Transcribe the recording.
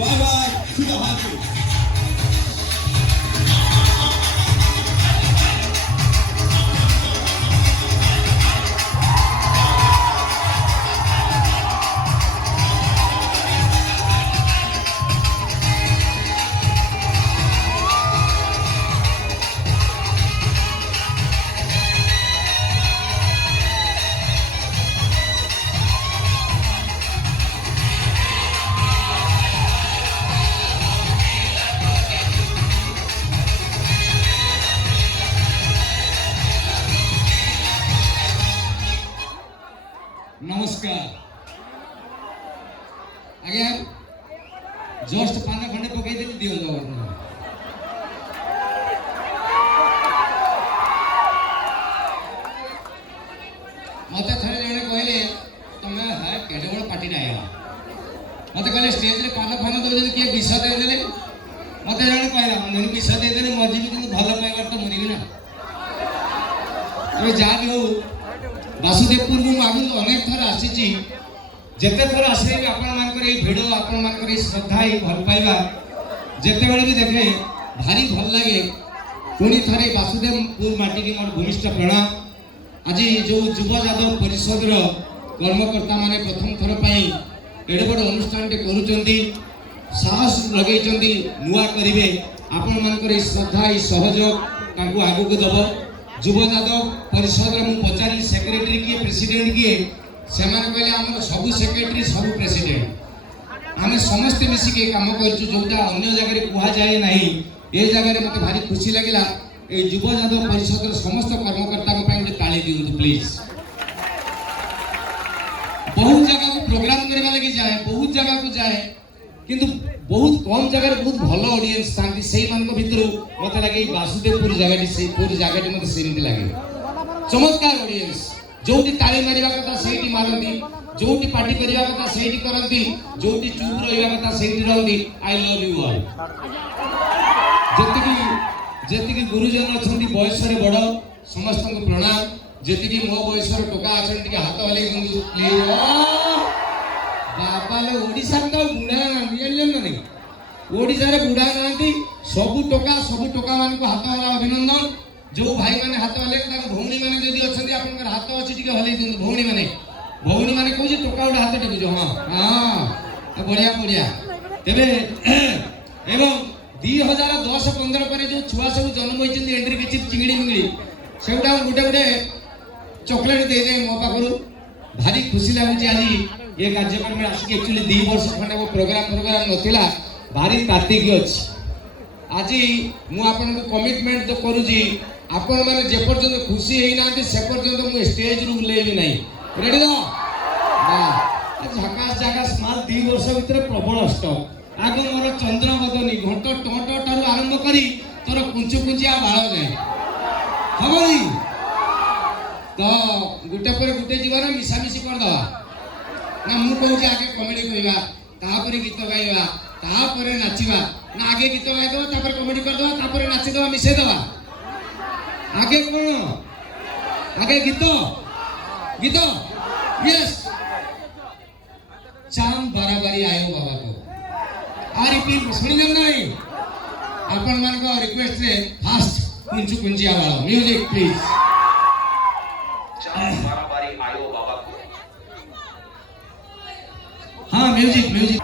Bye bye. Sudah happy. नमस्कार आज्ञा just पान खंडे पकई दिली दियो मत थे जड़े कहले तुम है केड़े बड़ पार्टी आया मत कहले स्टेज रे पान फान दो किए विष देदेले मत जड़े कहला मुझे विष देदेले मजी भी भल पाइबार तो मरबी ना जहाँ भी हो वासुदेवपुर मु आगु अनेक थर आसी जेते थर आसे भी आपण मानकर ए भिडियो आपण मानकर ए श्रद्धा ए भल पाइबा जेते बेले भी देखे भारी भल लागे पुणी थरे वासुदेवपुर माटी की मोर भूमिष्ठ प्रणाम आज जो युव यादव परिषद रो कर्मकर्ता माने प्रथम थर पई एडे बड़ अनुष्ठान टे करूचंदी साहस लगेचंदी नुआ करिवे आपण मानकर ए श्रद्धा ए सहयोग ताकू आगु को दबो युव यादव परिषद में पचारि सेक्रेटरी किए प्रेसिडेंट किए से कहले आम सब सेक्रेटरी सब प्रेसिडेंट आम समस्ते मिसिक काम करोटा अन्य जगह कह जाए ना ये जगह मत भारी खुशी लगे युव यादव परिषद समस्त कर्मकर्ता ताली दिंतु प्लीज बहुत जगह को प्रोग्राम करने लगी जाए बहुत जगह को जाए किंतु बहुत कम जगह बहुत भल ऑडियंस थांती से भितर मत लगे वासुदेवपुर जगह से पूरी जगह मत सेमती लगे चमत्कार ऑडियंस जोटी ताली मारिबा कथा सेठी मारंती जोटी पार्टी करिबा कथा सेठी करंती जोटी चुप रहिबा कथा सेठी रहंती आई लव यू ऑल जेतिकी गुरुजन अछंती बयस रे बड़ समस्त को प्रणाम जेतिकी मो बयस रे टोका अछंती हाथ हले प्लीज बापाले ओडिसा तो बुढ़ा नहीं ओडिसा रे बुढ़ा नांती सबु टोका मान को हाथ वाला अभिनंदन जो भाई माने हाथ वाले भौणी माने जदि अछंती आपनकर हाथ अछि टिके हलै दिन भौणी माने कहू जे टोका उडा हाथ टेकु जो हां बढ़िया बढ़िया तेबे एवं 2010-15 पर जो छुआ सब जन्म होइछन एंट्री के चिंगड़ी मिंगड़ी सेउडा गुटे चॉकलेट दे दे मो पाखरु भारी खुशी लागुची आज ये कार्यक्रम में आसिक एक्चुअली 2 वर्ष खंडे वो प्रोग्राम नथिला भारी तात्विक अछि आज मु आपन को कमिटमेंट तो करूजी आपण माने जे पर्यंत खुशी हेई नांती से पर्यंत मु स्टेज रु उलेबी नाही रेडी दो हां झकास माल 2 वर्ष भीतर प्रबल स्टॉक आगो मोर चंद्र बदनी घंट टट टारु आरंभ करी तोर कुंचिया बाळ जाय हबनी तो गुटे पर गुटे जीवन मिसामिसी कर दवा ना मु कहूँ आगे कमेडी कहवा तापर गीत गाइबा तापर नाचिबा ना आगे गीत गाइ दवा तापर कमेडी कर दवा तापर नाची दवा मिसे दवा आगे कौन आगे गीत यस चाम बराबरी आयो बाबा को आ रिपीट सुनी नहीं अपन मान को रिक्वेस्ट रे फास्ट कुंचिया वाला म्यूजिक प्लीज चाम बराबरी आयो बाबा को हाँ म्यूजिक